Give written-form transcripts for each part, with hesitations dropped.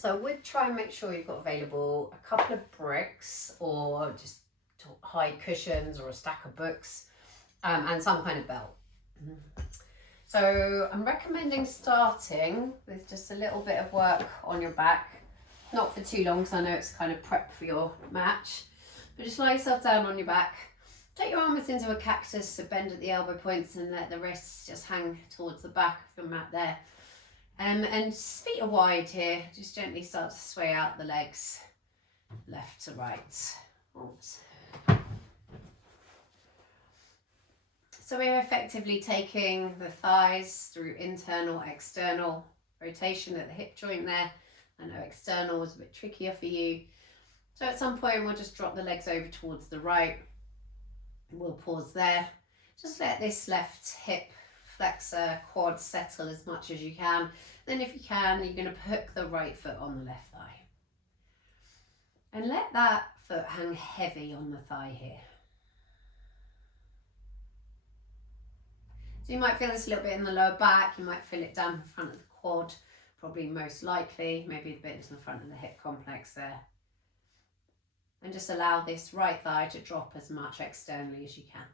So I would try and make sure you've got available a couple of bricks or just hide cushions or a stack of books, and some kind of belt. So I'm recommending starting with just a little bit of work on your back, not for too long because I know it's kind of prep for your match, but just lie yourself down on your back. Take your arms into a cactus, so bend at the elbow points and let the wrists just hang towards the back of the mat there. And feet are wide here, just gently start to sway out the legs, left to right. Oops. So we're effectively taking the thighs through internal, external rotation at the hip joint there. I know external was a bit trickier for you. So at some point we'll just drop the legs over towards the right. We'll pause there. Just let this left hip flexor quad settle as much as you can. Then if you can, you're going to hook the right foot on the left thigh. And let that foot hang heavy on the thigh here. So you might feel this a little bit in the lower back, you might feel it down in front of the quad, probably most likely, maybe a bit into the front of the hip complex there. And just allow this right thigh to drop as much externally as you can.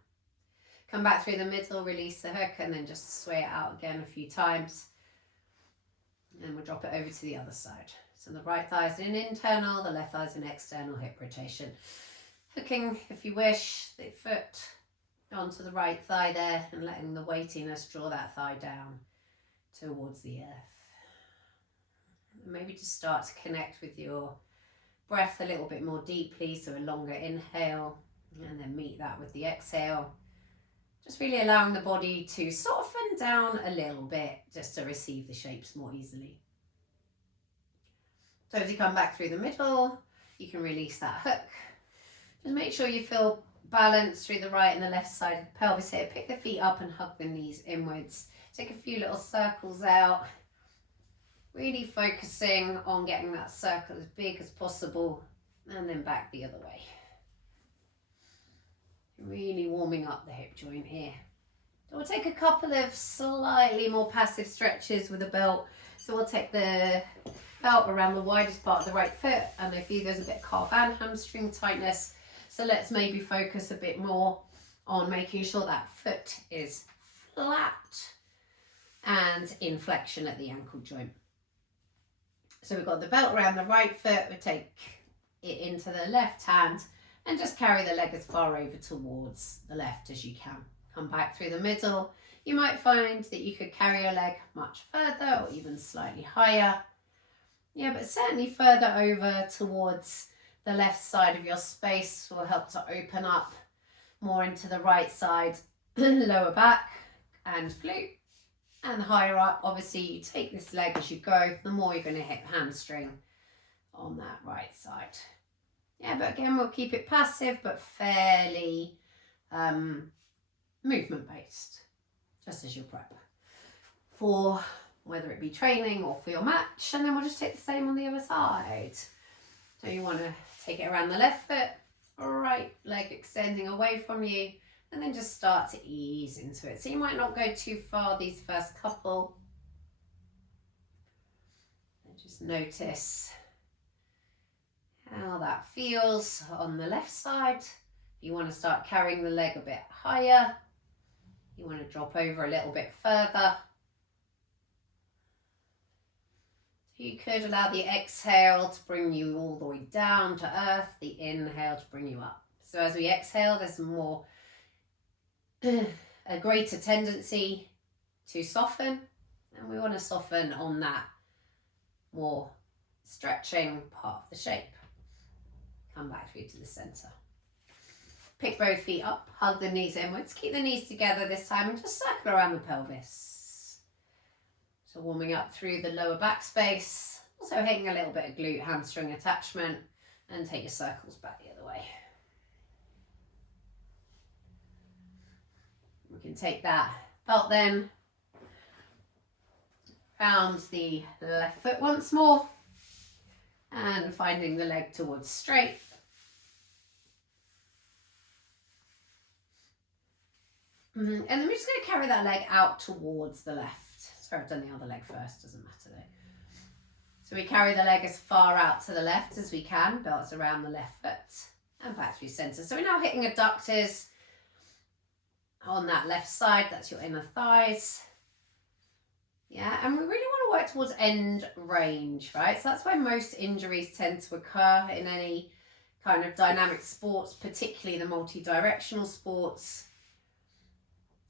Come back through the middle, release the hook, and then just sway it out again a few times. And we'll drop it over to the other side. So the right thigh is an internal, the left thigh is an external hip rotation. Hooking, if you wish, the foot onto the right thigh there and letting the weightiness draw that thigh down towards the earth. And maybe just start to connect with your breath a little bit more deeply, so a longer inhale and then meet that with the exhale. Just really allowing the body to soften down a little bit just to receive the shapes more easily. So as you come back through the middle, you can release that hook. Just make sure you feel balance through the right and the left side of the pelvis here. Pick the feet up and hug the knees inwards. Take a few little circles out. Really focusing on getting that circle as big as possible, and then back the other way. Really warming up the hip joint here. So we'll take a couple of slightly more passive stretches with a belt. So we'll take the belt around the widest part of the right foot, and I feel there's a bit of calf and hamstring tightness. So let's maybe focus a bit more on making sure that foot is flat and in flexion at the ankle joint. So we've got the belt around the right foot, we take it into the left hand and just carry the leg as far over towards the left as you can. Come back through the middle. You might find that you could carry your leg much further or even slightly higher. Yeah, but certainly further over towards the left side of your space will help to open up more into the right side, lower back and glute. And higher up, obviously you take this leg as you go, the more you're going to hit hamstring on that right side. Yeah, but again, we'll keep it passive, but fairly movement based, just as your prep for whether it be training or for your match. And then we'll just take the same on the other side. So you want to take it around the left foot, right leg extending away from you, and then just start to ease into it. So you might not go too far these first couple. And just notice how that feels on the left side. You want to start carrying the leg a bit higher. You want to drop over a little bit further. You could allow the exhale to bring you all the way down to earth, the inhale to bring you up. So as we exhale, there's more a greater tendency to soften, and we want to soften on that more stretching part of the shape. Come back through to the center. Pick both feet up, hug the knees inwards, keep the knees together this time and just circle around the pelvis. So warming up through the lower back space, also hitting a little bit of glute hamstring attachment, and take your circles back the other way. We can take that belt then round the left foot once more and finding the leg towards straight. And then we're just going to carry that leg out towards the left. Sorry, I've done the other leg first, doesn't matter though. So we carry the leg as far out to the left as we can, belts around the left foot and back through center. So we're now hitting adductors on that left side, that's your inner thighs. Yeah, and we really want to work towards end range, right? So that's where most injuries tend to occur in any kind of dynamic sports, particularly the multi-directional sports.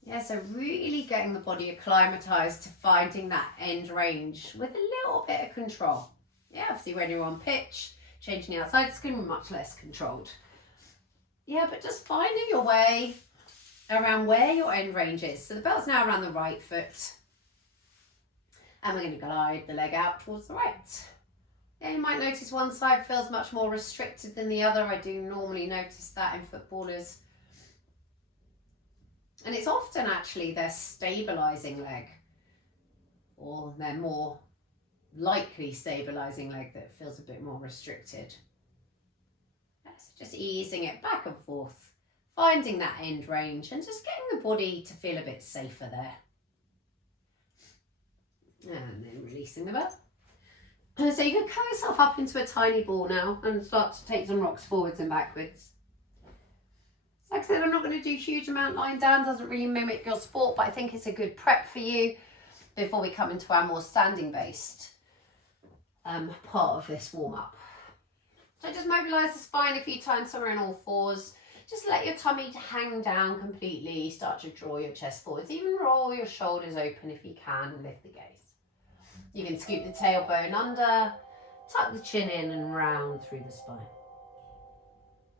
Yeah, so really getting the body acclimatized to finding that end range with a little bit of control. Yeah, obviously when you're on pitch, changing the outside, it's going to be much less controlled. Yeah, but just finding your way around where your end range is. So the belt's now around the right foot. And we're going to glide the leg out towards the right. Yeah, you might notice one side feels much more restricted than the other. I do normally notice that in footballers. And it's often actually their stabilising leg or their more likely stabilising leg that feels a bit more restricted. So just easing it back and forth, finding that end range and just getting the body to feel a bit safer there. And then releasing the belt. So you can curl yourself up into a tiny ball now and start to take some rocks forwards and backwards. Like I said, I'm not going to do a huge amount lying down, doesn't really mimic your sport, but I think it's a good prep for you before we come into our more standing based part of this warm up. So just mobilise the spine a few times so we're in all fours. Just let your tummy hang down completely, start to draw your chest forwards, even roll your shoulders open if you can and lift the gaze. You can scoop the tailbone under, tuck the chin in and round through the spine.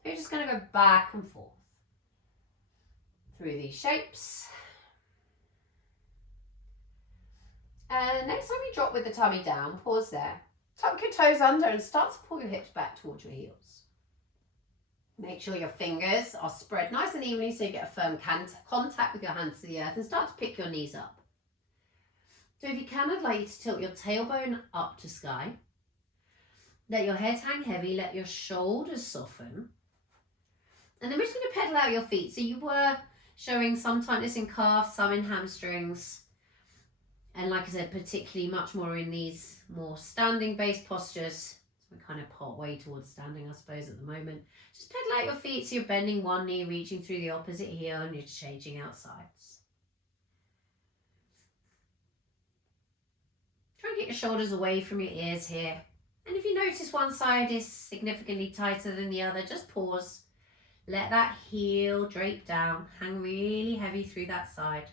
You're just going to go back and forth through these shapes. And next time you drop with the tummy down, pause there. Tuck your toes under and start to pull your hips back towards your heels. Make sure your fingers are spread nice and evenly so you get a firm contact with your hands to the earth and start to pick your knees up. So if you can, I'd like you to tilt your tailbone up to sky. Let your head hang heavy, let your shoulders soften. And then we're just going to pedal out your feet. So you were showing some tightness in calves, some in hamstrings. And like I said, particularly much more in these more standing based postures. So we're kind of part way towards standing, I suppose, at the moment. Just pedal out your feet so you're bending one knee, reaching through the opposite heel, and you're changing out sides. Try and get your shoulders away from your ears here. And if you notice one side is significantly tighter than the other, just pause. Let that heel drape down, hang really heavy through that side.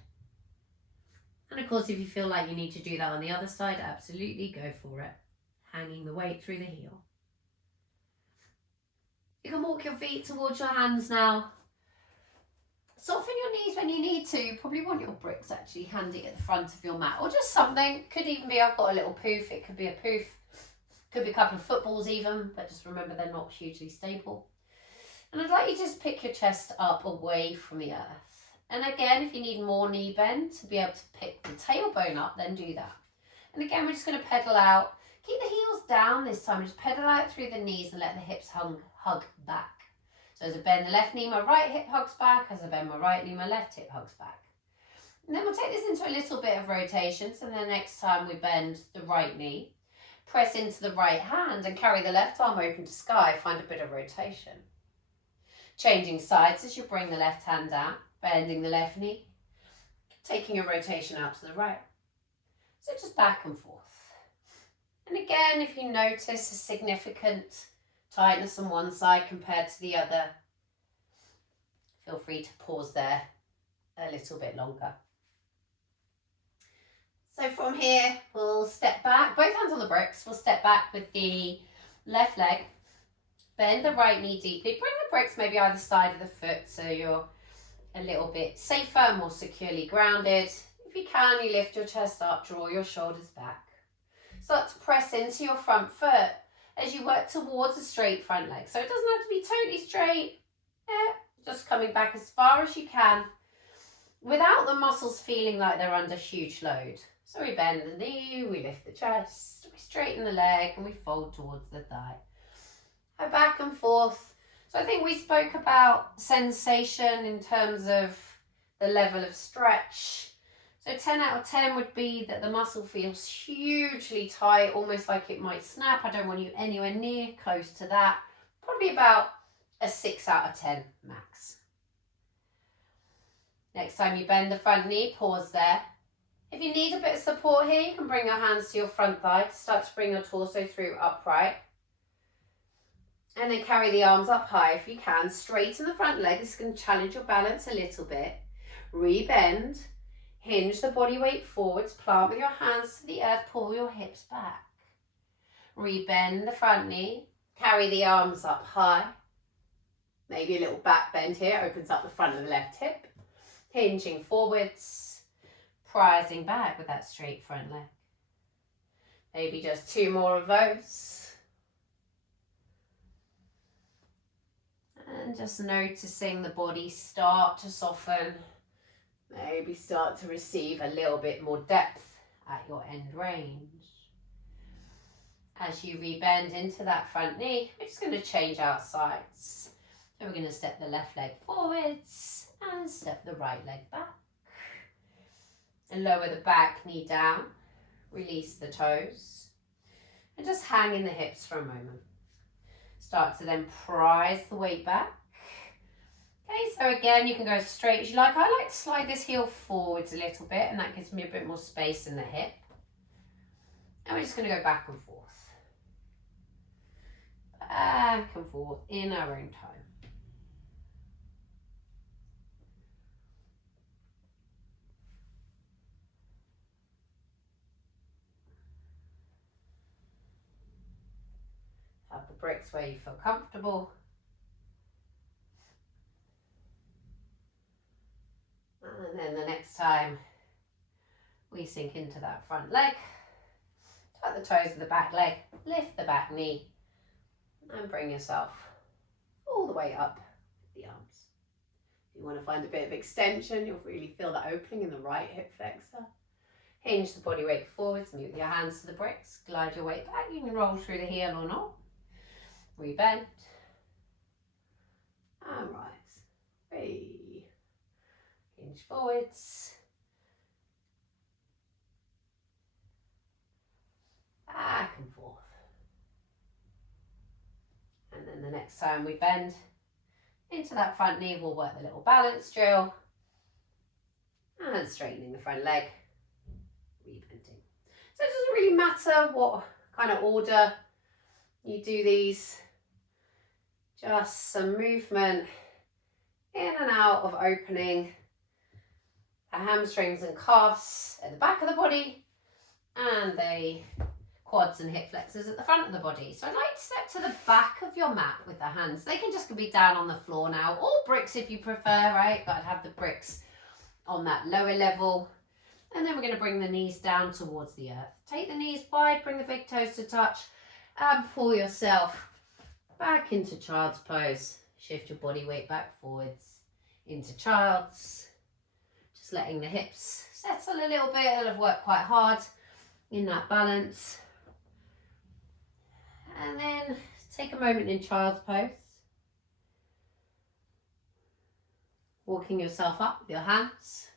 And of course, if you feel like you need to do that on the other side, absolutely go for it. Hanging the weight through the heel. You can walk your feet towards your hands now. Soften your knees when you need to. You probably want your bricks actually handy at the front of your mat, or just something. Could even be, I've got a little poof. It could be a poof. Could be a couple of footballs even, but just remember they're not hugely stable. And I'd like you to just pick your chest up away from the earth. And again, if you need more knee bend to be able to pick the tailbone up, then do that. And again, we're just going to pedal out. Keep the heels down this time. Just pedal out through the knees and let the hips hug back. So as I bend the left knee, my right hip hugs back. As I bend my right knee, my left hip hugs back. And then we'll take this into a little bit of rotation. So the next time we bend the right knee, press into the right hand and carry the left arm open to sky. Find a bit of rotation. Changing sides as you bring the left hand down, bending the left knee, taking a rotation out to the right. So just back and forth. And again, if you notice a significant tightness on one side compared to the other, feel free to pause there a little bit longer. So from here, we'll step back, both hands on the bricks. We'll step back with the left leg, bend the right knee deeply, bring the bricks maybe either side of the foot so you're a little bit safer, more securely grounded. If you can, you lift your chest up, draw your shoulders back. Start to press into your front foot as you work towards a straight front leg. So it doesn't have to be totally straight, just coming back as far as you can without the muscles feeling like they're under huge load. So we bend the knee, we lift the chest, we straighten the leg and we fold towards the thigh. Go back and forth. So I think we spoke about sensation in terms of the level of stretch. So 10 out of 10 would be that the muscle feels hugely tight, almost like it might snap. I don't want you anywhere near close to that. Probably about a 6 out of 10 max. Next time you bend the front knee, pause there. If you need a bit of support here, you can bring your hands to your front thigh to start to bring your torso through upright. And then carry the arms up high if you can. Straighten the front leg. This is going to challenge your balance a little bit. Rebend. Hinge the body weight forwards. Plant with your hands to the earth. Pull your hips back. Rebend the front knee. Carry the arms up high. Maybe a little back bend here. Opens up the front of the left hip. Hinging forwards. Prising back with that straight front leg. Maybe just 2 more of those. And just noticing the body start to soften. Maybe start to receive a little bit more depth at your end range. As you rebend into that front knee, we're just going to change out sides. So we're going to step the left leg forwards and step the right leg back. And lower the back knee down. Release the toes. And just hang in the hips for a moment. Start to then prise the weight back. Okay, so again, you can go straight as you like. I like to slide this heel forwards a little bit, and that gives me a bit more space in the hip. And we're just going to go back and forth. Back and forth in our own time. Have the bricks where you feel comfortable. And then the next time we sink into that front leg, tuck the toes of the back leg, lift the back knee, and bring yourself all the way up with the arms. If you want to find a bit of extension, you'll really feel that opening in the right hip flexor. Hinge the body weight forwards, move your hands to the bricks, glide your weight back. You can roll through the heel or not. Rebend. And rise. 3. Hinge forwards. Back and forth. And then the next time we bend into that front knee, we'll work the little balance drill. And straightening the front leg. Rebending. So it doesn't really matter what kind of order you do these. Just some movement in and out of opening the hamstrings and calves at the back of the body and the quads and hip flexors at the front of the body. So I'd like to step to the back of your mat with the hands. They can just be down on the floor now, or bricks if you prefer, right? But I'd have the bricks on that lower level. And then we're going to bring the knees down towards the earth. Take the knees wide, bring the big toes to touch, and pull yourself back into child's pose. Shift your body weight back forwards into child's. Just letting the hips settle a little bit. It'll have worked quite hard in that balance. And then take a moment in child's pose. Walking yourself up with your hands.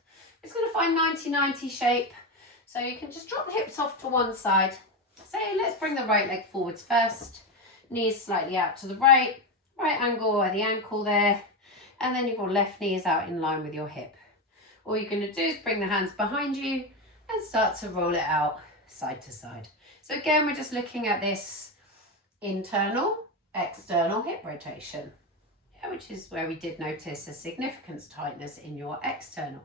It's going to find 90-90 shape. So you can just drop the hips off to one side. So let's bring the right leg forwards first. Knees slightly out to the right. Right angle at the ankle there. And then your left knee is out in line with your hip. All you're going to do is bring the hands behind you and start to roll it out side to side. So again, we're just looking at this internal, external hip rotation, which is where we did notice a significant tightness in your external.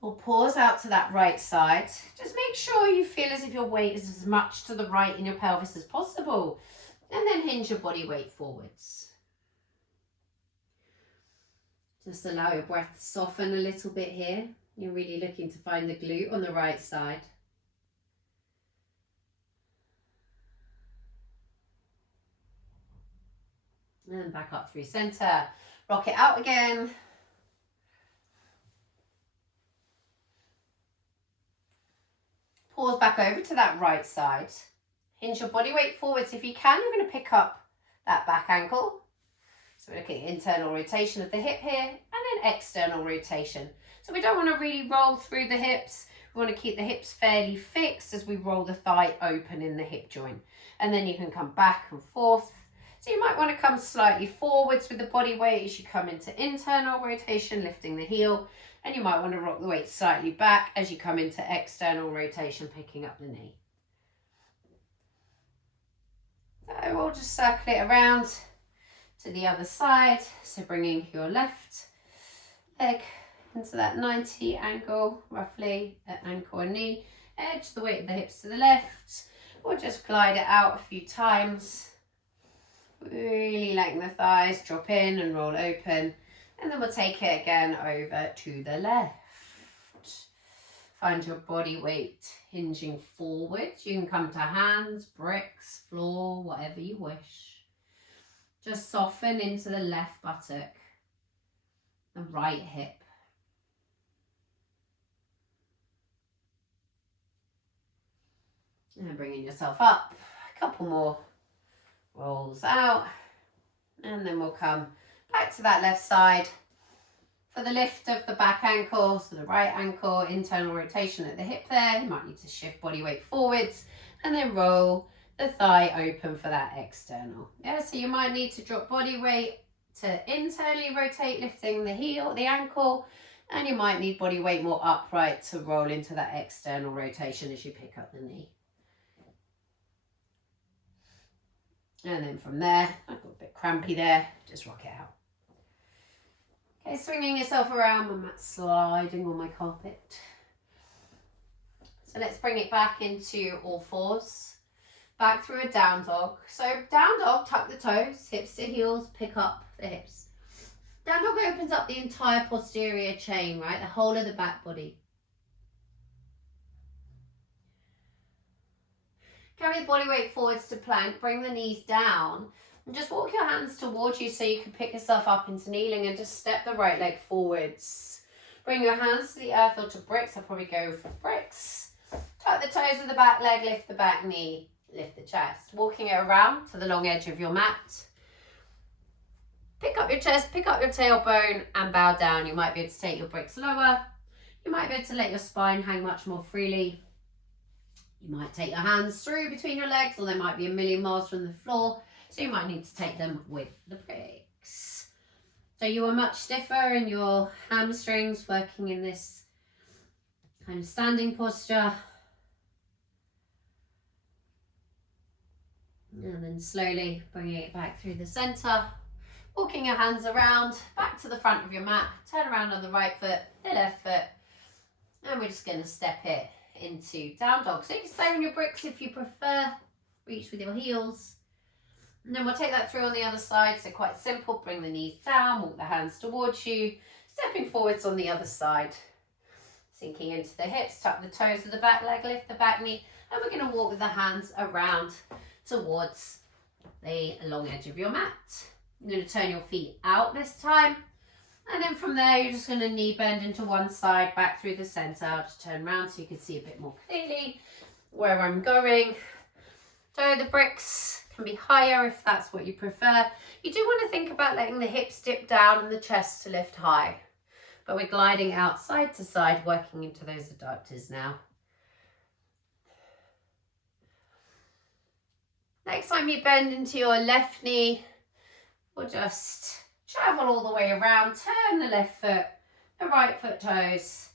We'll pause out to that right side. Just make sure you feel as if your weight is as much to the right in your pelvis as possible. And then hinge your body weight forwards. Just allow your breath to soften a little bit here. You're really looking to find the glute on the right side. And back up through center. Rock it out again. Pause back over to that right side. Hinge your body weight forwards. If you can, you're going to pick up that back ankle. So we're looking at internal rotation of the hip here. And then external rotation. So we don't want to really roll through the hips. We want to keep the hips fairly fixed as we roll the thigh open in the hip joint. And then you can come back and forth. So you might want to come slightly forwards with the body weight as you come into internal rotation, lifting the heel. And you might want to rock the weight slightly back as you come into external rotation, picking up the knee. So we'll just circle it around to the other side. So bringing your left leg into that 90 angle, roughly at ankle and knee. Edge the weight of the hips to the left. Or just glide it out a few times. Really letting the thighs drop in and roll open. And then we'll take it again over to the left. Find your body weight hinging forward. You can come to hands, bricks, floor, whatever you wish. Just soften into the left buttock, the right hip. And bringing yourself up, a couple more rolls out, and then we'll come back to that left side for the lift of the back ankle, so the right ankle, internal rotation at the hip there. You might need to shift body weight forwards and then roll the thigh open for that external. Yeah, so you might need to drop body weight to internally rotate, lifting the heel, the ankle, and you might need body weight more upright to roll into that external rotation as you pick up the knee. And then from there, I've got a bit crampy there, just rock it out. Okay, swinging yourself around, my mat sliding on my carpet. So let's bring it back into all fours, back through a down dog. So down dog, tuck the toes, hips to heels, pick up the hips. Down dog opens up the entire posterior chain, right? The whole of the back body. Carry the body weight forwards to plank, bring the knees down, and just walk your hands towards you so you can pick yourself up into kneeling and just step the right leg forwards. Bring your hands to the earth or to bricks. I'll probably go for bricks. Tuck the toes of the back leg, lift the back knee, lift the chest. Walking it around to the long edge of your mat. Pick up your chest, pick up your tailbone and bow down. You might be able to take your bricks lower. You might be able to let your spine hang much more freely. You might take your hands through between your legs, or they might be a million miles from the floor, so you might need to take them with the bricks. So you are much stiffer in your hamstrings, working in this kind of standing posture. And then slowly bringing it back through the center, walking your hands around, back to the front of your mat, turn around on the right foot, the left foot, and we're just going to step it into down dog. So you can stay on your bricks if you prefer, reach with your heels. And then we'll take that through on the other side. So quite simple, bring the knees down, walk the hands towards you, stepping forwards on the other side. Sinking into the hips, tuck the toes of the back leg, lift the back knee, and we're going to walk with the hands around towards the long edge of your mat. You're going to turn your feet out this time. And then from there, you're just going to knee bend into one side, back through the center. I'll just turn around so you can see a bit more clearly where I'm going. So the bricks can be higher if that's what you prefer. You do want to think about letting the hips dip down and the chest to lift high. But we're gliding out side to side, working into those adductors now. Next time you bend into your left knee, we'll just travel all the way around, turn the left foot, the right foot toes,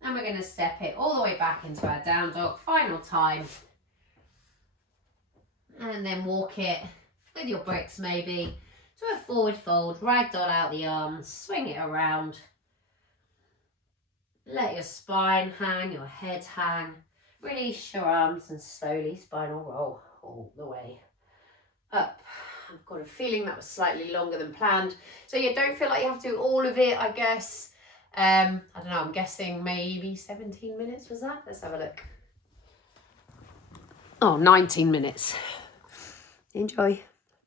and we're going to step it all the way back into our down dog, final time. And then walk it with your bricks maybe to a forward fold, ragdoll out the arms, swing it around. Let your spine hang, your head hang, release your arms and slowly spinal roll all the way up. I've got a feeling that was slightly longer than planned. So you don't feel like you have to do all of it, I guess. I don't know, I'm guessing maybe 17 minutes was that? Let's have a look. Oh, 19 minutes. Enjoy.